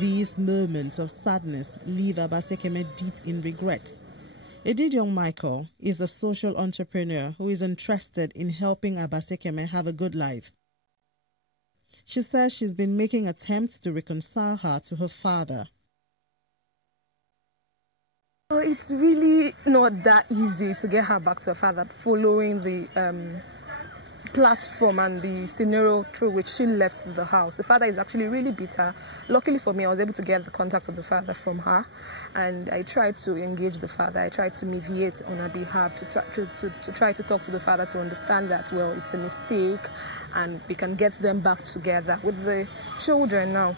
These moments of sadness leave Abasekeme deep in regrets. Edidion Michael is a social entrepreneur who is interested in helping Abasekeme have a good life. She says she's been making attempts to reconcile her to her father. It's really not that easy to get her back to her father following the platform and the scenario through which she left the house. The father is actually really bitter. Luckily for me, I was able to get the contact of the father from her, and I tried to engage the father. I tried to mediate on her behalf to try to talk to the father to understand that, well, it's a mistake and we can get them back together with the children now.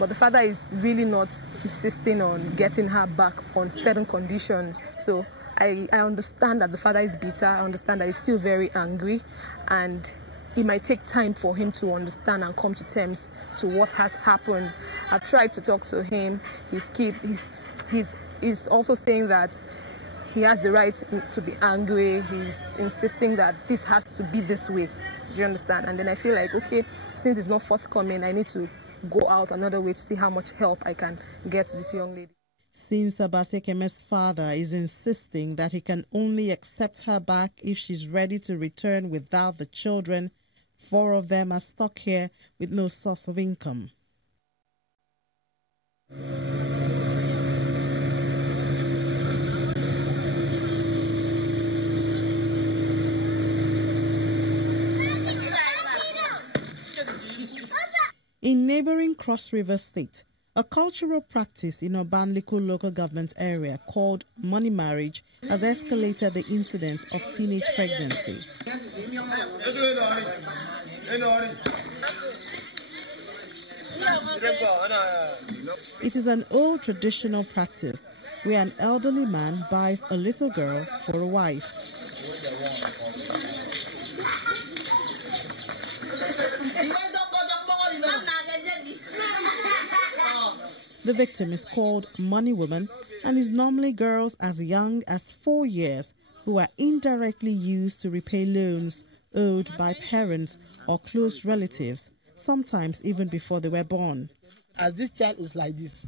But the father is really not insisting on getting her back on certain conditions. So I understand that the father is bitter. I understand that he's still very angry, and it might take time for him to understand and come to terms to what has happened. I've tried to talk to him. He's also saying that he has the right to be angry. He's insisting that this has to be this way. Do you understand? And then I feel like, okay, since it's not forthcoming, I need to go out another way to see how much help I can get this young lady. Since Abasekeme's father is insisting that he can only accept her back if she's ready to return without the children, 4 of them are stuck here with no source of income. In neighboring Cross River State, a cultural practice in Obanliko local government area called money marriage has escalated the incident of teenage pregnancy. It is an old traditional practice where an elderly man buys a little girl for a wife. The victim is called Money Woman and is normally girls as young as 4 years who are indirectly used to repay loans owed by parents or close relatives, sometimes even before they were born. As this child is like this,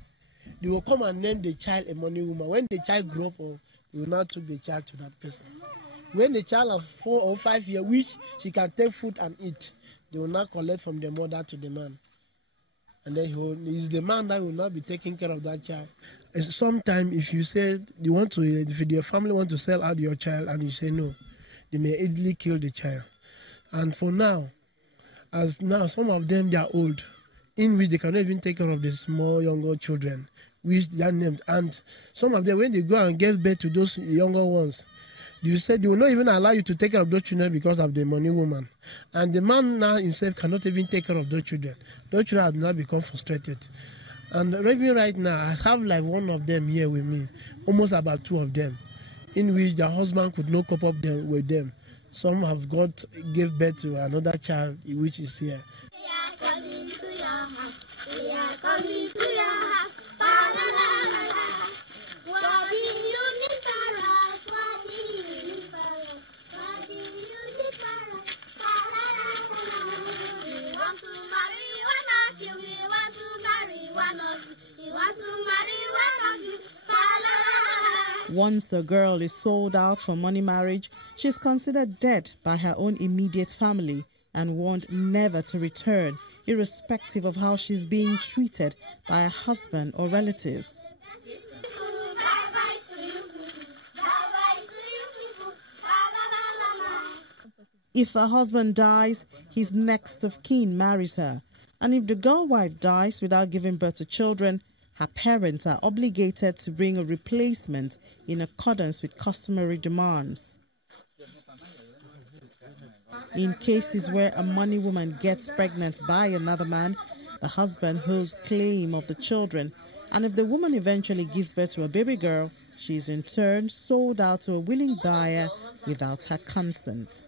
they will come and name the child a money woman. When the child grows up, they will now take the child to that person. When the child of 4 or 5 years, which she can take food and eat, they will now collect from the mother to the man. And then it's the man that will not be taking care of that child. Sometimes if you say if your family want to sell out your child and you say no, they may easily kill the child. And for now, some of them they are old, in which they cannot even take care of the small younger children, which they are named. And some of them, when they go and give birth to those younger ones, you said they will not even allow you to take care of those children because of the money woman. And the man now himself cannot even take care of those children. Those children have now become frustrated. And even right now, I have like one of them here with me, almost about 2 of them, in which the husband could not cope up with them. Some have gave birth to another child, which is here. We are coming to your house. We are coming to your house. What do you need for us? What do you need for us? What do you need for us? We want to marry one of you. We want to marry one of you. We want to marry one of you. Once a girl is sold out for money marriage, she is considered dead by her own immediate family and warned never to return, irrespective of how she is being treated by her husband or relatives. If her husband dies, his next of kin marries her, and if the girl wife dies without giving birth to children, her parents are obligated to bring a replacement in accordance with customary demands. In cases where a money woman gets pregnant by another man, the husband holds claim of the children, and if the woman eventually gives birth to a baby girl, she is in turn sold out to a willing buyer without her consent.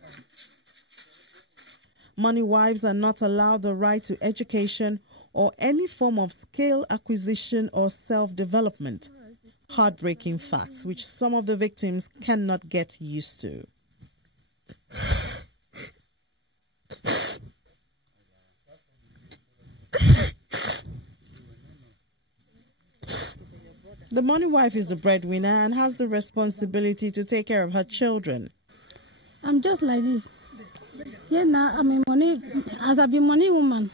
Money wives are not allowed the right to education or any form of skill acquisition or self-development. Heartbreaking facts which some of the victims cannot get used to. The money wife is the breadwinner and has the responsibility to take care of her children. I'm just like this. Yeah, now I'm a money, as I be money woman,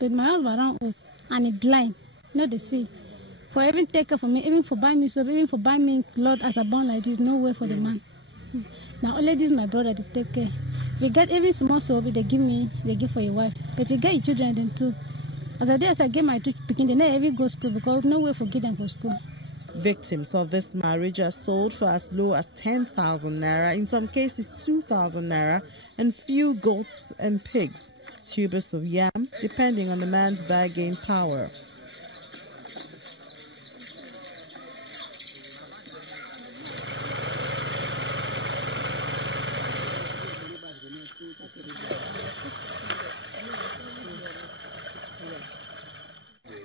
but my husband don't, and he blind, not the see. For even take care for me, even for buy me soap, even for buy me clothes as a born like this, no way for the man. Now only this my brother to take care. If you get even small soap, they give for your wife. But you get your children then too. As I get my two picking, they never go school because no way for get them for school. Victims of this marriage are sold for as low as 10,000 naira, in some cases 2,000 naira, and few goats and pigs, tubers of yam, depending on the man's bargaining power.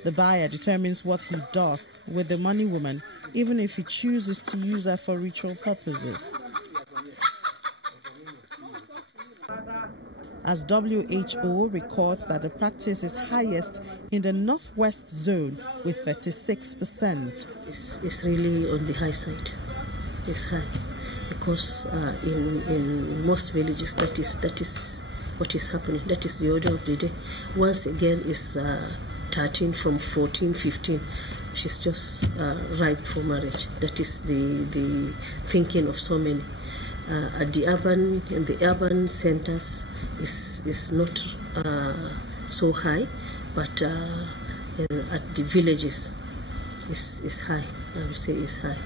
The buyer determines what he does with the money woman, even if he chooses to use her for ritual purposes. As WHO records that the practice is highest in the northwest zone with 36%. It's really on the high side. It's high because in most villages that is what is happening. That is the order of the day. Once again, is 13 from 14, 15. She's just ripe for marriage. That is the thinking of so many. In the urban centers is not so high, but at the villages is high. I would say is high.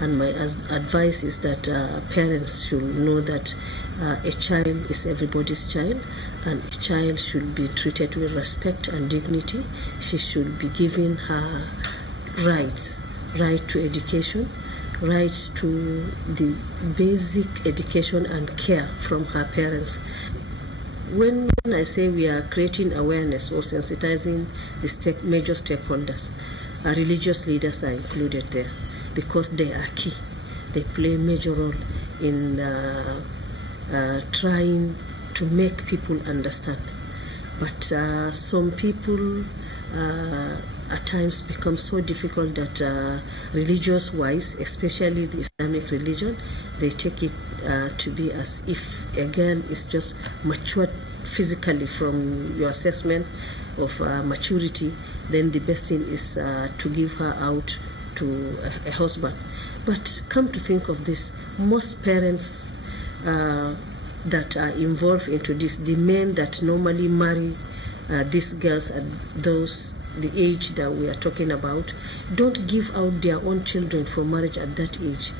And my advice is that parents should know that a child is everybody's child, and a child should be treated with respect and dignity. She should be given her rights, right to education, right to the basic education and care from her parents. When I say we are creating awareness or sensitizing the major stakeholders, religious leaders are included there because they are key. They play a major role in trying to make people understand. But some people at times become so difficult that religious-wise, especially the Islamic religion, they take it to be as if a girl is just matured physically from your assessment of maturity, then the best thing is to give her out to a husband. But come to think of this, most parents that are involved into this, the men that normally marry these girls at the age that we are talking about, don't give out their own children for marriage at that age.